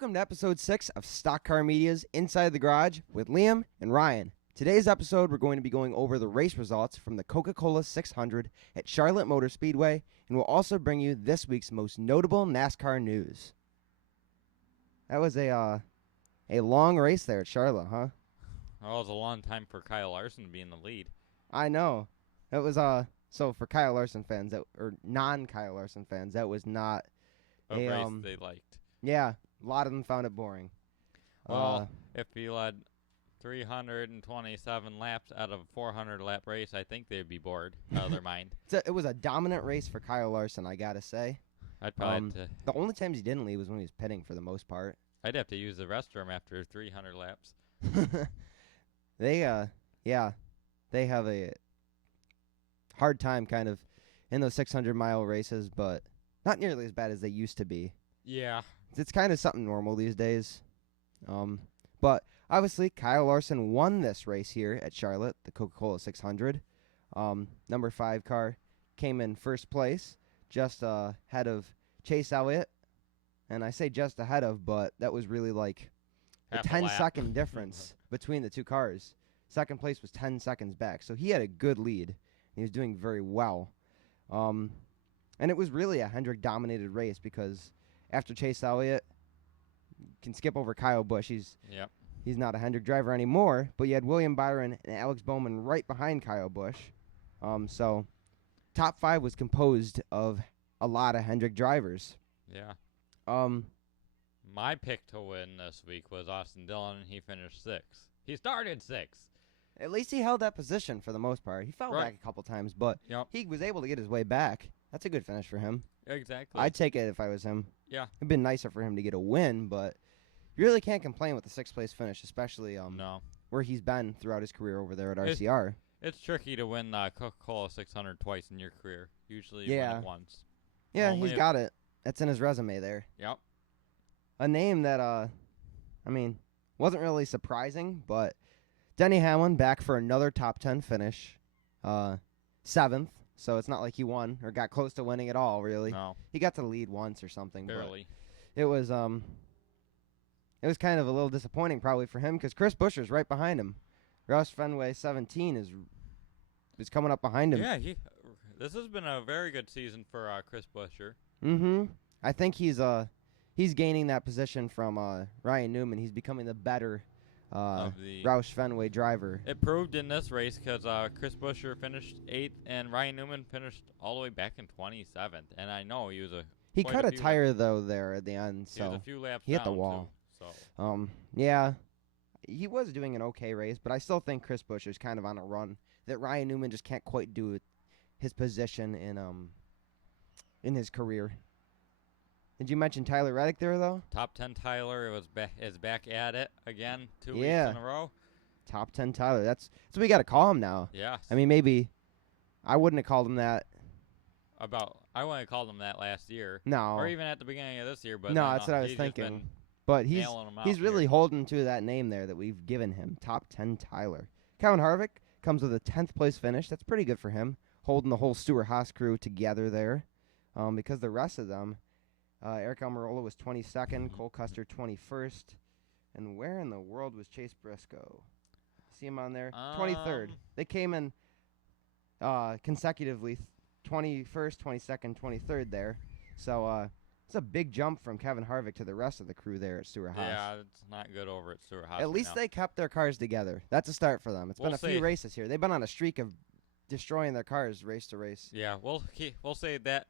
Welcome to episode 6 of Stock Car Media's Inside the Garage with Liam and Ryan. Today's episode, we're going to be going over the race results from the Coca-Cola 600 at Charlotte Motor Speedway, and we'll also bring you this week's most notable NASCAR news. That was a long race there at Charlotte, huh? Well, it was a long time for Kyle Larson to be in the lead. I know. It was so for Kyle Larson fans or non-Kyle Larson fans, that was not A race they liked. Yeah, a lot of them found it boring. Well, if you led 327 laps out of a 400 lap race, I think they'd be bored out of their mind. It was a dominant race for Kyle Larson, I gotta say. I'd probably the only times he didn't lead was when he was pitting for the most part. I'd have to use the restroom after 300 laps. They have a hard time kind of in those 600-mile races, but not nearly as bad as they used to be. Yeah. It's kind of something normal these days. But obviously, Kyle Larson won this race here at Charlotte, the Coca-Cola 600. Number 5 car came in first place, just ahead of Chase Elliott. And I say just ahead of, but that was really like a 10-second difference between the two cars. Second place was 10 seconds back, so he had a good lead. He was doing very well. And it was really a Hendrick-dominated race because after Chase Elliott, can skip over Kyle Busch. He's not a Hendrick driver anymore, but you had William Byron and Alex Bowman right behind Kyle Busch. So top 5 was composed of a lot of Hendrick drivers. Yeah. My pick to win this week was Austin Dillon, and he finished 6th. He started 6th. At least he held that position for the most part. He fell back a couple times, but he was able to get his way back. That's a good finish for him. Exactly. I'd take it if I was him. Yeah. It'd been nicer for him to get a win, but you really can't complain with the 6th place finish, especially where he's been throughout his career over there at RCR. It's tricky to win Coca-Cola 600 twice in your career. Usually you win it once. Yeah, he's got it. That's in his resume there. Yep. A name that, wasn't really surprising, but Denny Hamlin back for another top 10 finish. 7th, so it's not like he won or got close to winning at all, really. No. He got to lead once or something. Barely. But it was kind of a little disappointing probably for him because Chris Buescher's right behind him. Roush Fenway 17 is coming up behind him. Yeah, this has been a very good season for Chris Buescher. Mm-hmm. I think he's gaining that position from Ryan Newman. He's becoming the better Roush Fenway driver. It proved in this race because Chris Buescher finished 8th and Ryan Newman finished all the way back in 27th. And I know he cut a tire though there at the end, so he was a few laps he hit the wall. Too, so. Yeah, he was doing an okay race, but I still think Chris Buescher's kind of on a run that Ryan Newman just can't quite do his position in his career. Did you mention Tyler Reddick there, though? Top 10 Tyler is back at it again 2 weeks in a row. Top 10 Tyler. That's what we got to call him now. Yeah. I mean, maybe I wouldn't have called him that. I wouldn't have called him that last year. No. Or even at the beginning of this year. But no, that's what I was thinking. But he's really holding to that name there that we've given him. Top 10 Tyler. Kevin Harvick comes with a 10th place finish. That's pretty good for him. Holding the whole Stewart-Haas crew together there. Because the rest of them, Eric Almirola was 22nd, Cole Custer 21st, and where in the world was Chase Briscoe? See him on there? 23rd. They came in consecutively 21st, 22nd, 23rd there. So it's a big jump from Kevin Harvick to the rest of the crew there at Stewart-Haas. Yeah, it's not good over at Stewart-Haas. At least they kept their cars together. That's a start for them. It's been a few races here. They've been on a streak of destroying their cars race to race. Yeah, we'll save that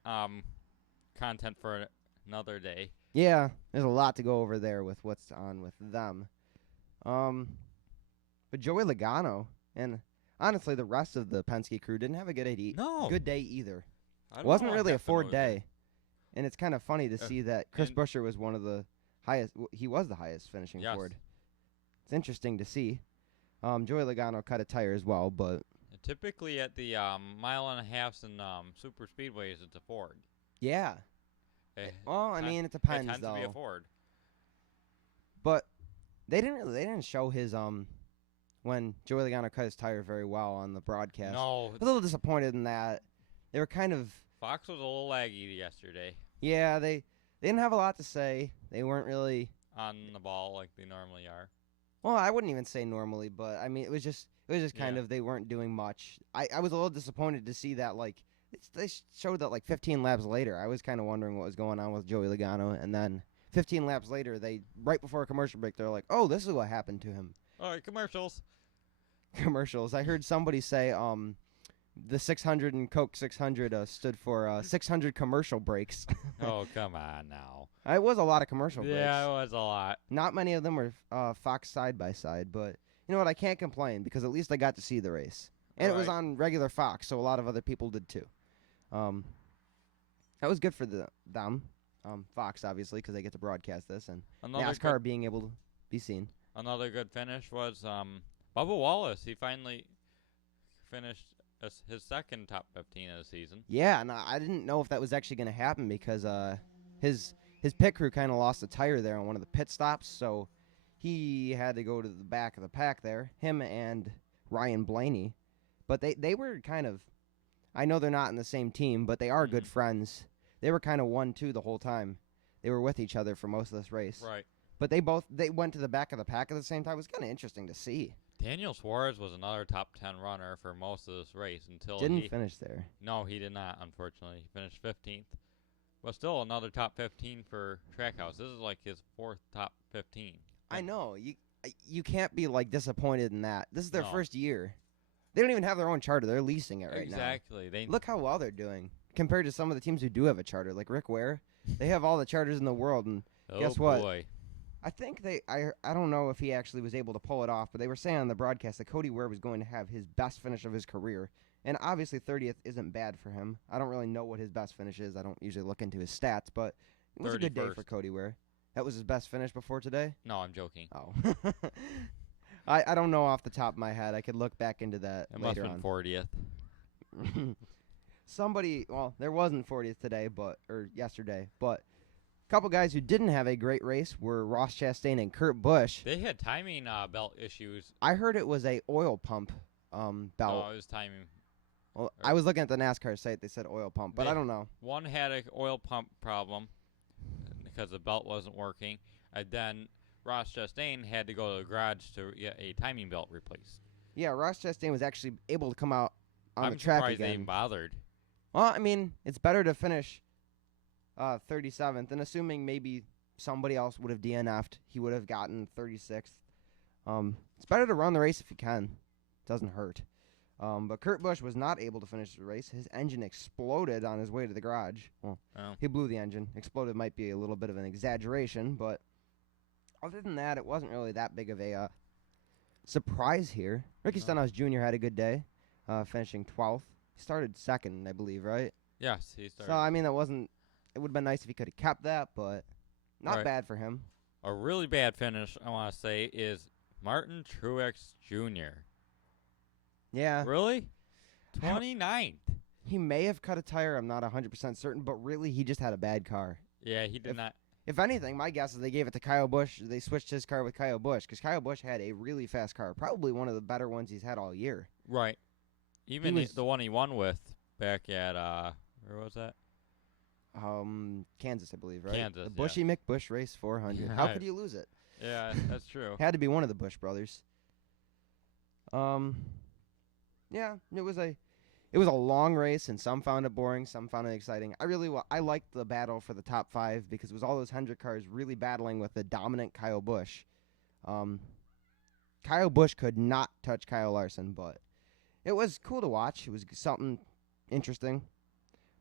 content for another day. Yeah, there's a lot to go over there with what's on with them. But Joey Logano and honestly the rest of the Penske crew didn't have a good day either. It wasn't really a Ford day. And it's kind of funny to see that Chris Buescher was one of the highest. He was the highest finishing Ford. It's interesting to see. Joey Logano cut a tire as well, but typically at the mile and a half and super speedways, it's a Ford. Yeah. Well, I mean, it depends, though. It tends to be a Ford. But they didn't show his when Joey Logano cut his tire very well on the broadcast. No. I was a little disappointed in that. They were kind of Fox was a little laggy yesterday. Yeah, they didn't have a lot to say. They weren't really on the ball like they normally are. Well, I wouldn't even say normally, but I mean, it was just kind of they weren't doing much. I was a little disappointed to see that they showed that 15 laps later. I was kind of wondering what was going on with Joey Logano, and then 15 laps later, right before a commercial break, they're like, "Oh, this is what happened to him." All right, commercials. Commercials. I heard somebody say the 600 and Coke 600 stood for 600 commercial breaks. Oh, come on now. It was a lot of commercial breaks. Yeah, it was a lot. Not many of them were Fox side by side, but you know what? I can't complain because at least I got to see the race, and it was on regular Fox, so a lot of other people did too. That was good for them. Fox obviously because they get to broadcast this, and NASCAR being able to be seen. Another good finish was Bubba Wallace. He finally finished his second top 15 of the season. Yeah, and I didn't know if that was actually going to happen because his pit crew kind of lost a tire there on one of the pit stops, so he had to go to the back of the pack there, him and Ryan Blaney. But they were kind of, I know they're not in the same team, but they are good friends. They were kind of 1-2 the whole time. They were with each other for most of this race. Right. But they went to the back of the pack at the same time. It was kind of interesting to see. Daniel Suarez was another top 10 runner for most of this race until Didn't finish there. No, he did not, unfortunately. He finished 15th. But still another top 15 for Trackhouse. This is like his fourth top 15. I know. You can't be disappointed in that. This is their first year. They don't even have their own charter. They're leasing it right now. Exactly. Look how well they're doing compared to some of the teams who do have a charter, like Rick Ware. They have all the charters in the world, and guess what? Boy. I think I don't know if he actually was able to pull it off, but they were saying on the broadcast that Cody Ware was going to have his best finish of his career. And obviously 30th isn't bad for him. I don't really know what his best finish is. I don't usually look into his stats, but it was a good day for Cody Ware. That was his best finish before today? No, I'm joking. Oh. I don't know off the top of my head. I could look back into that later on. It must have been 40th. There wasn't 40th today, or yesterday, but a couple guys who didn't have a great race were Ross Chastain and Kurt Busch. They had timing belt issues. I heard it was a oil pump belt. No, it was timing. Well, I was looking at the NASCAR site. They said oil pump, but I don't know. One had an oil pump problem because the belt wasn't working, and then Ross Chastain had to go to the garage to get a timing belt replaced. Yeah, Ross Chastain was actually able to come out on the I'm track surprised again. they even bothered. Well, I mean, it's better to finish 37th, and assuming maybe somebody else would have DNF'd, he would have gotten 36th. It's better to run the race if you can. Doesn't hurt. But Kurt Busch was not able to finish the race. His engine exploded on his way to the garage. Well, he blew the engine. Exploded might be a little bit of an exaggeration, but other than that, it wasn't really that big of a surprise here. Ricky Stenhouse Jr. had a good day, finishing 12th. He started second, I believe, right? Yes, he started. So, I mean, it would have been nice if he could have kept that, but not bad for him. A really bad finish, I want to say, is Martin Truex Jr. Yeah. Really? 29th. He may have cut a tire. I'm not 100% certain, but really, he just had a bad car. Yeah, he did not. If anything, my guess is they gave it to Kyle Busch. They switched his car with Kyle Busch because Kyle Busch had a really fast car, probably one of the better ones he's had all year. Right. Even the one he won with back at, where was that? Kansas, I believe, right? Kansas, the Bushy McBush Race 400. Right. How could you lose it? Yeah, that's true. Had to be one of the Busch brothers. Yeah, it was a long race, and some found it boring, some found it exciting. I liked the battle for the top 5 because it was all those Hendrick cars really battling with the dominant Kyle Busch. Kyle Busch could not touch Kyle Larson, but it was cool to watch. It was something interesting.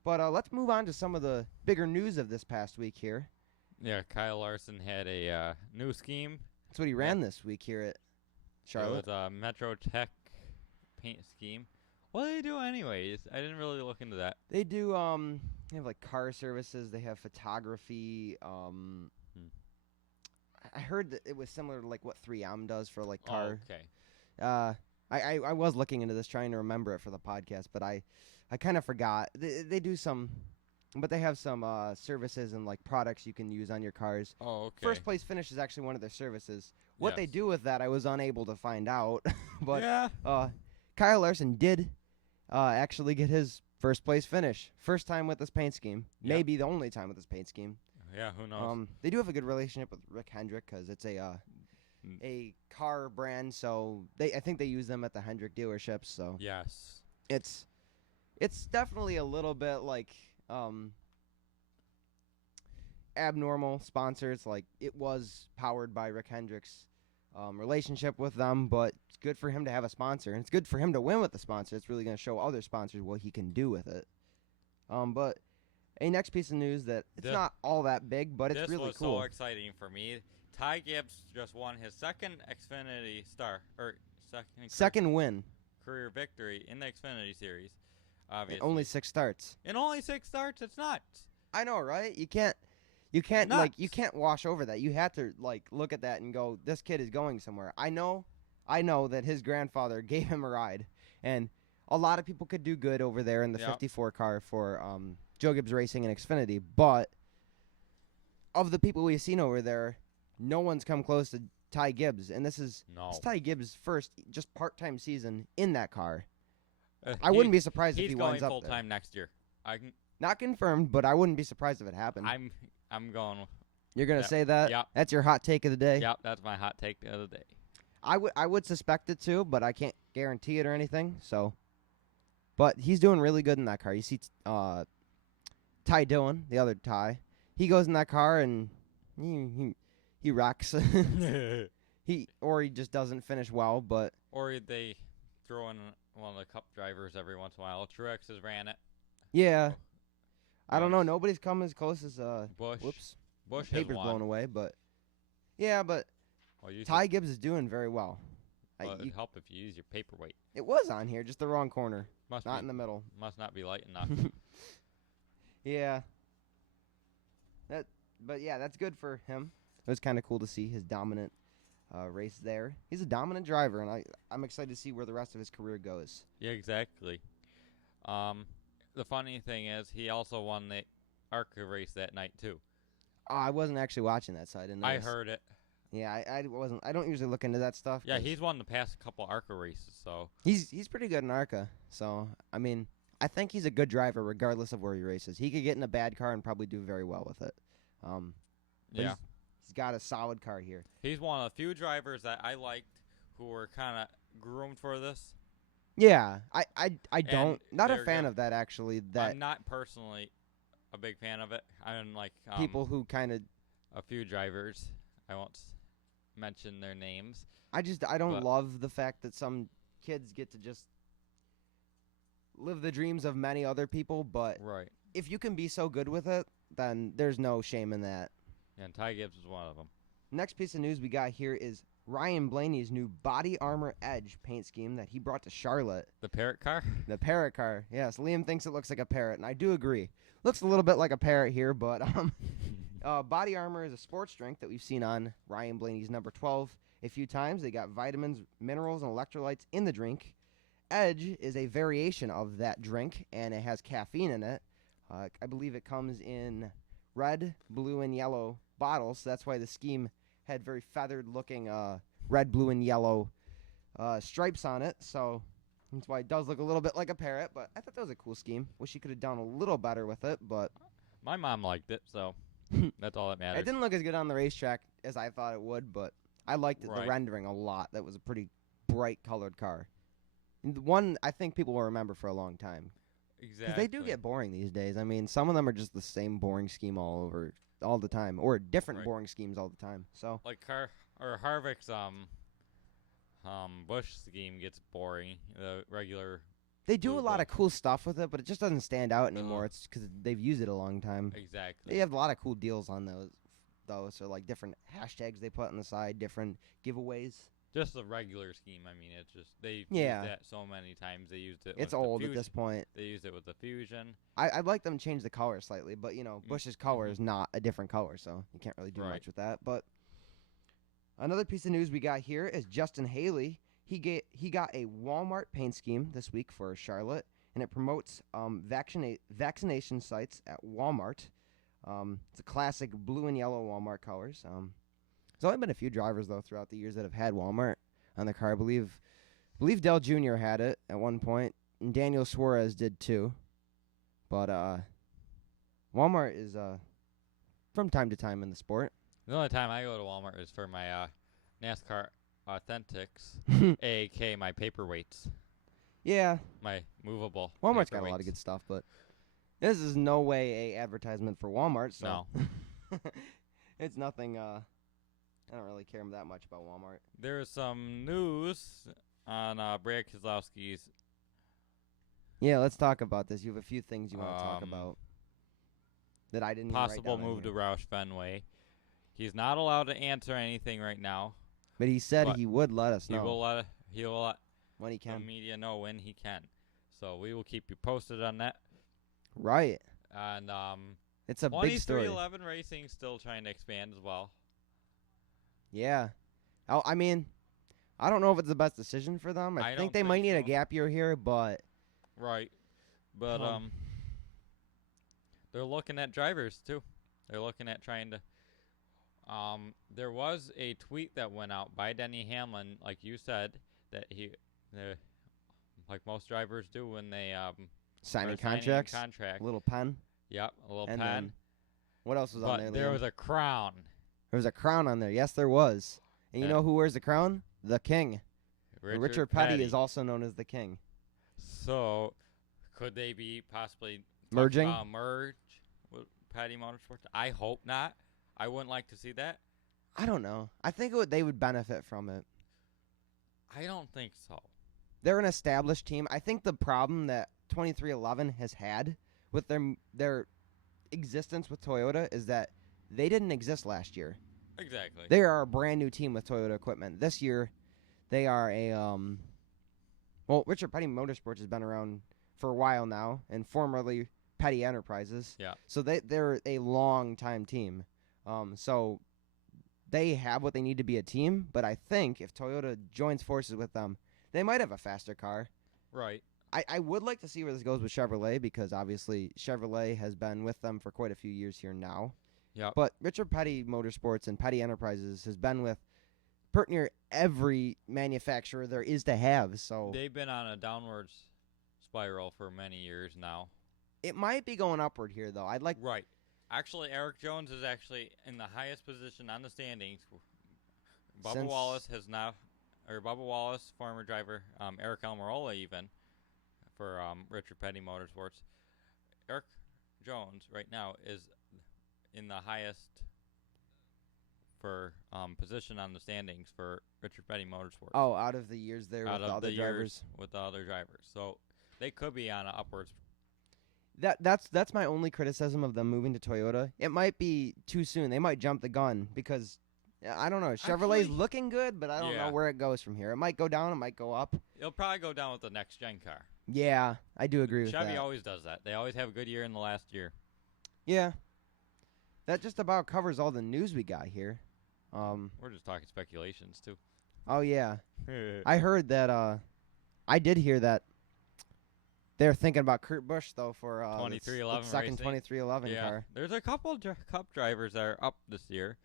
But let's move on to some of the bigger news of this past week here. Yeah, Kyle Larson had a new scheme. That's what he ran this week here at Charlotte. It was a Metro Tech paint scheme. What do they do anyways? I didn't really look into that. They do they have like car services, they have photography, I heard that it was similar to like what 3M does for like car. Oh, okay. I was looking into this trying to remember it for the podcast, but I kind of forgot. They do some, but they have some services and like products you can use on your cars. Oh, okay. First place finish is actually one of their services. What they Yes. do with that, I was unable to find out. But yeah. Kyle Larson did actually get his first place finish. First time with this paint scheme. Yep. Maybe the only time with this paint scheme. Yeah, who knows? They do have a good relationship with Rick Hendrick because it's Mm. a car brand, so I think they use them at the Hendrick dealerships. So Yes. it's definitely a little bit like abnormal sponsors. Like it was powered by Rick Hendrick's relationship with them, but it's good for him to have a sponsor, and it's good for him to win with the sponsor. It's really going to show other sponsors what he can do with it. But a next piece of news that it's not all that big, but it's really cool. This was so exciting for me. Ty Gibbs just won his second Xfinity second win. Career victory in the Xfinity Series. Obviously. Only 6 starts. In only 6 starts, it's nuts. I know, right? You can't you can't wash over that. You have to look at that and go, this kid is going somewhere. I know that his grandfather gave him a ride, and a lot of people could do good over there in the 54 car for Joe Gibbs Racing and Xfinity, but of the people we've seen over there, no one's come close to Ty Gibbs, and this is Ty Gibbs' first just part-time season in that car. I wouldn't be surprised if he winds up there. He's going full-time next year. Not confirmed, but I wouldn't be surprised if it happened. I'm going. You're going to say that? Yep. That's your hot take of the day? Yep, that's my hot take of the day. I would suspect it too, but I can't guarantee it or anything. So, but he's doing really good in that car. You see Ty Dillon, the other Ty. He goes in that car and he wrecks. he just doesn't finish well, but or they throw in one of the Cup drivers every once in a while. Truex has ran it. Yeah. I don't know. Nobody's come as close as Busch. Whoops. Busch paper's has won. blown away, but yeah, but Ty Gibbs is doing very well. Well, it'd help if you use your paperweight. It was on here, just the wrong corner. Not in the middle. Must not be light enough. Yeah. But yeah, that's good for him. It was kind of cool to see his dominant race there. He's a dominant driver, and I'm excited to see where the rest of his career goes. Yeah, exactly. The funny thing is, he also won the ARCA race that night too. Oh, I wasn't actually watching that, so I didn't know. I heard it. Yeah, I wasn't. I don't usually look into that stuff. Yeah, he's won the past couple ARCA races, so he's pretty good in ARCA. So I mean, I think he's a good driver regardless of where he races. He could get in a bad car and probably do very well with it. Yeah, he's got a solid car here. He's one of the few drivers that I liked who were kind of groomed for this. Yeah, I don't not a fan of that actually. That I'm not personally a big fan of it. I'm like people who kind of a few drivers. I won't mention their names. I don't love the fact that some kids get to just live the dreams of many other people, but if you can be so good with it, then there's no shame in that. Yeah, and Ty Gibbs is one of them. Next piece of news we got here is Ryan Blaney's new Body Armor Edge paint scheme that he brought to Charlotte. The parrot car? The parrot car. Yes, Liam thinks it looks like a parrot, and I do agree. Looks a little bit like a parrot here, but Body Armor is a sports drink that we've seen on Ryan Blaney's number 12 a few times. They got vitamins, minerals, and electrolytes in the drink. Edge is a variation of that drink, and it has caffeine in it. I believe it comes in red, blue, and yellow bottles. So that's why the scheme had very feathered-looking red, blue, and yellow stripes on it. So that's why it does look a little bit like a parrot. But I thought that was a cool scheme. Wish he could have done a little better with it, but my mom liked it, so that's all that matters. It didn't look as good on the racetrack as I thought it would, but I liked the rendering a lot. That was a pretty bright-colored car. One I think people will remember for a long time. Exactly. Because they do get boring these days. I mean, some of them are just the same boring scheme all the time, or different boring schemes all the time. So like Harvick's Busch scheme gets boring. The regular. They do a lot of cool stuff with it, but it just doesn't stand out anymore. It's because they've used it a long time. Exactly. They have a lot of cool deals on those, though. So like different hashtags they put on the side, different giveaways. Just the regular scheme. I mean, it's just they used that so many times. They used it. It's old at this point. They used it with the Fusion. I'd like them to change the color slightly, but Busch's color is not a different color, so you can't really do much with that. But another piece of news we got here is Justin Haley. He got a Walmart paint scheme this week for Charlotte, and it promotes vaccination sites at Walmart. It's a classic blue and yellow Walmart colors. There's only been a few drivers, though, throughout the years that have had Walmart on the car. I believe Dell Jr. had it at one point, and Daniel Suarez did too. But Walmart is, from time to time in the sport. The only time I go to Walmart is for my NASCAR Authentics, a.k.a. my paperweights, Yeah, my movable Walmart's got a lot of paperweights. good stuff, but this is no way a advertisement for Walmart. So No. it's nothing. I don't really care that much about Walmart. There is some news on Brad Keselowski's Yeah, let's talk about this. You have a few things you want to talk about that I didn't even write possible down move to here. Roush Fenway. He's not allowed to answer anything right now. But he said but he would let us He know will let when he the can. media know when he can. So we will keep you posted on that. Right. And It's a big story. 2311 Racing still trying to expand as well. Yeah. I mean, I don't know if it's the best decision for them. I think they might need a gap year here, but right. But they're looking at drivers too. They're looking at trying to there was a tweet that went out by Denny Hamlin, like you said, that like most drivers do when they signing are contracts, contract. a little pen. Yep, a little And pen. then what else was on there? But there Liam? was a crown. There was a crown on there. Yes, there was. And you know who wears the crown? The king. Richard Petty is also known as the king. So, could they be possibly Merging? Merge with Petty Motorsports? I hope not. I wouldn't like to see that. I don't know. I think they would benefit from it. I don't think so. They're an established team. I think the problem that 2311 has had with their existence with Toyota is that they didn't exist last year. Exactly. They are a brand new team with Toyota equipment. This year, they are well, Richard Petty Motorsports has been around for a while now, and formerly Petty Enterprises. Yeah. So they're a long-time team. So they have what they need to be a team, but I think if Toyota joins forces with them, they might have a faster car. Right. I would like to see where this goes with Chevrolet, because obviously Chevrolet has been with them for quite a few years here now. Yep. But Richard Petty Motorsports and Petty Enterprises has been with pretty near every manufacturer there is to have. So They've been on a downwards spiral for many years now. it might be going upward here, though. I'd like. Right. Actually, Eric Jones is actually in the highest position on the standings. Bubba Wallace Bubba Wallace, former driver, Eric Almirola even, for Richard Petty Motorsports. Eric Jones right now is in the highest for position on the standings for Richard Petty Motorsports. Oh, out of the years there out with the of other the drivers. years with the other drivers. So they could be on an upwards. That's my only criticism of them moving to Toyota. It might be too soon. They might jump the gun because I don't know. Chevrolet's Actually, looking good, but I don't know where it goes from here. It might go down. It might go up. It'll probably go down with the next gen car. Yeah, I do agree with that. Chevy always does that. They always have a good year in the last year. Yeah. That just about covers all the news we got here. We're just talking speculations too. Oh yeah. I heard that I did hear that they're thinking about Kurt Busch though for 2311 the second racing. 2311 Yeah, car. there's a couple Cup drivers that are up this year.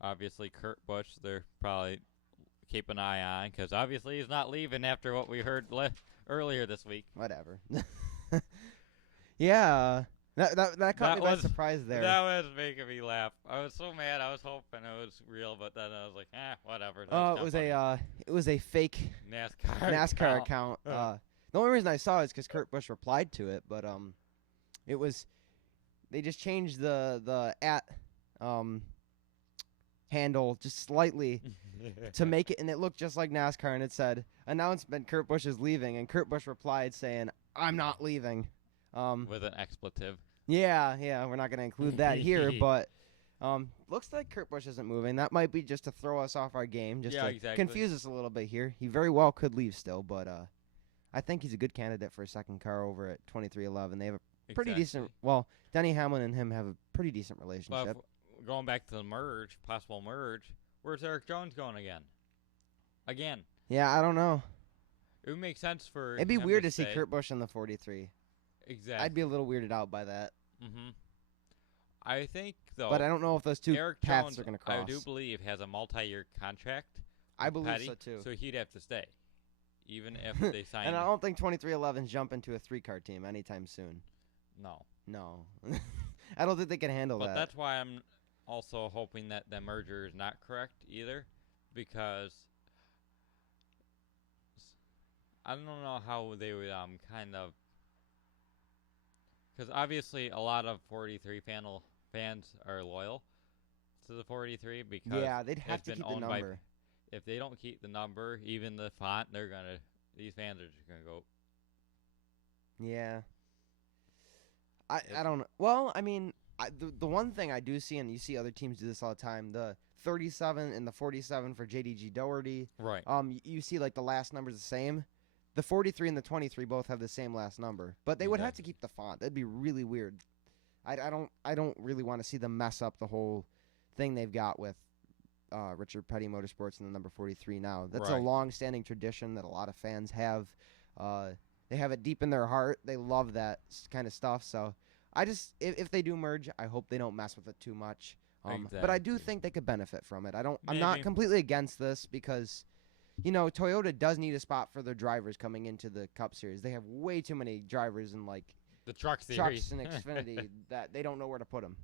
Obviously, Kurt Busch, they're probably keep an eye on because obviously he's not leaving after what we heard earlier this week. Whatever. Yeah. That caught me by surprise there. That was making me laugh. I was so mad. I was hoping it was real, but then I was like, whatever. Oh, it was a fake NASCAR account. The only reason I saw it is because Kurt Busch replied to it, but it was they just changed the at handle just slightly to make it, and it looked just like NASCAR, and it said announcement: Kurt Busch is leaving, and Kurt Busch replied saying, "I'm not leaving." With an expletive. Yeah, we're not going to include that here, but looks like Kurt Busch isn't moving. That might be just to throw us off our game, just to confuse us a little bit here. He very well could leave still, but I think he's a good candidate for a second car over at 2311. They have a pretty decent. Well, Denny Hamlin and him have a pretty decent relationship. But going back to the possible merge, where's Eric Jones going again? Yeah, I don't know. It would make sense for. It'd be weird to see Kurt Busch in the 43. Exactly. I'd be a little weirded out by that. Mm-hmm. I think, though. But I don't know if those two Eric paths Jones, are going to cross. I do believe has a multi-year contract. I believe Petty, so too. So he'd have to stay, even if they sign. And I don't think 2311's jump into a 3-car team anytime soon. No. I don't think they can handle that. But that's why I'm also hoping that the merger is not correct either, because I don't know how they would kind of, because obviously a lot of 43 fans are loyal to the 43 because Yeah, they'd have it's to been keep the owned by. number. If they don't keep the number, even the font, these fans are just gonna go. Yeah. I don't know. Well, I mean, the one thing I do see, and you see other teams do this all the time, the 37 and the 47 for JDG Doherty. Right. You see like the last number's the same. The 43 and the 23 both have the same last number, but they would have to keep the font. That'd be really weird. I don't really want to see them mess up the whole thing they've got with Richard Petty Motorsports and the number 43 now. That's a Right. long-standing tradition that a lot of fans have. They have it deep in their heart. They love that kind of stuff. So I just, if they do merge, I hope they don't mess with it too much. But I do Exactly. think they could benefit from it. I'm not Maybe. completely against this because, you know, Toyota does need a spot for their drivers coming into the Cup Series. They have way too many drivers in like The truck series. trucks and Xfinity that they don't know where to put them.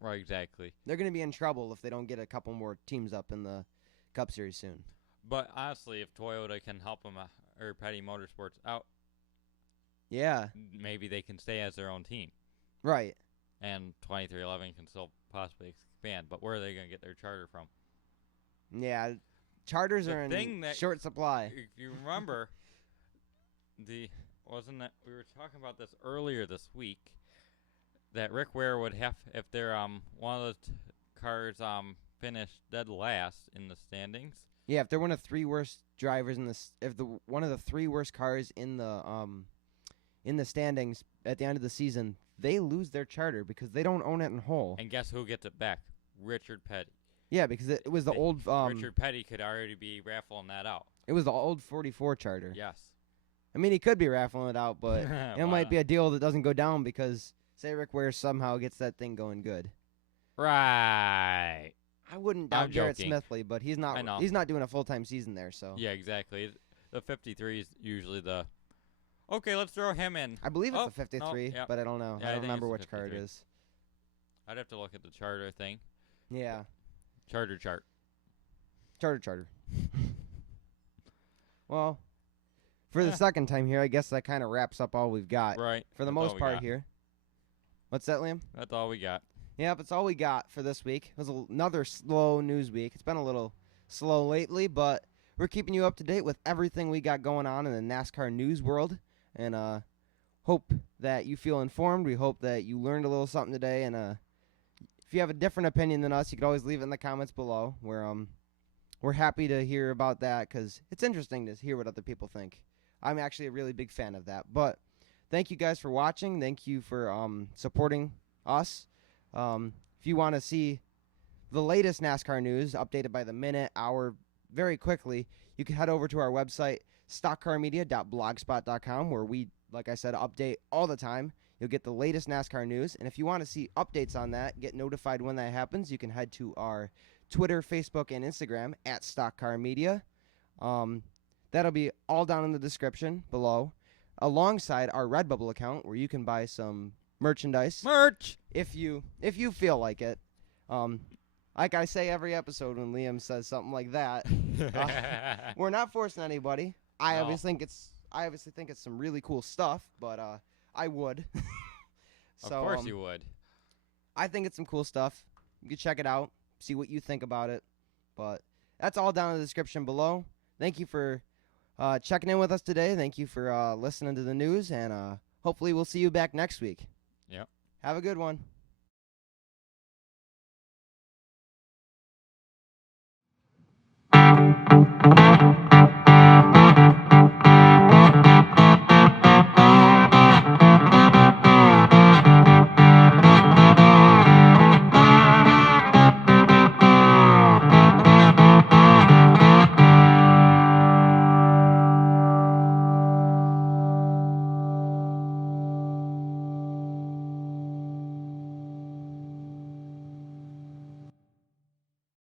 Right. Exactly. They're going to be in trouble if they don't get a couple more teams up in the Cup Series soon. But honestly, if Toyota can help them or Petty Motorsports out, Yeah, maybe they can stay as their own team, right. and 2311 can still possibly expand. But where are they gonna get their charter from? Yeah, charters The are thing in that- short supply. If you remember, wasn't that we were talking about this earlier this week, that Rick Ware would have, if they're one of the cars finished dead last in the standings. Yeah, if they're one of the three worst drivers in this, if the one of the three worst cars in the standings at the end of the season, they lose their charter because they don't own it in whole. And guess who gets it back? Richard Petty. Yeah, because it was the old Richard Petty could already be raffling that out. it was the old 44 charter. Yes. I mean, he could be raffling it out, but it Why might not? be a deal that doesn't go down because say Rick Ware somehow gets that thing going good. Right. I wouldn't I'm doubt Garrett joking. Smithley, but he's I know. not. He's not doing a full-time season there, so Yeah, exactly. The 53 is usually the. Okay, let's throw him in. I believe it's Oh, a 53, no, yep. but I don't know. Yeah, I I don't think remember it's a which car it 53. is. I'd have to look at the charter thing. Yeah, Charter chart. charter. Well, for the second time here, I guess that kind of wraps up all we've got Right. for the That's all most we part got. here. What's that, Liam? That's all we got. Yep, that's all we got for this week. It was another slow news week. It's been a little slow lately, but we're keeping you up to date with everything we got going on in the NASCAR news world, and hope that you feel informed. We hope that you learned a little something today, and if you have a different opinion than us, you could always leave it in the comments below. We're happy to hear about that because it's interesting to hear what other people think. I'm actually a really big fan of that. But thank you guys for watching. Thank you for supporting us. If you want to see the latest NASCAR news updated by the minute, hour, very quickly, you can head over to our website, stockcarmedia.blogspot.com, where we, like I said, update all the time. You'll get the latest NASCAR news. And if you want to see updates on that, get notified when that happens, you can head to our Twitter, Facebook, and Instagram at StockCarMedia. That'll be all down in the description below, alongside our Redbubble account, where you can buy some merchandise Merch. if you feel like it. Like I say every episode when Liam says something like that, we're not forcing anybody. I No. obviously think it's some really cool stuff, but I would. Of So, course you would. I think it's some cool stuff. You can check it out, see what you think about it. But that's all down in the description below. Thank you for checking in with us today. Thank you for listening to the news, and hopefully we'll see you back next week. Yep. Have a good one.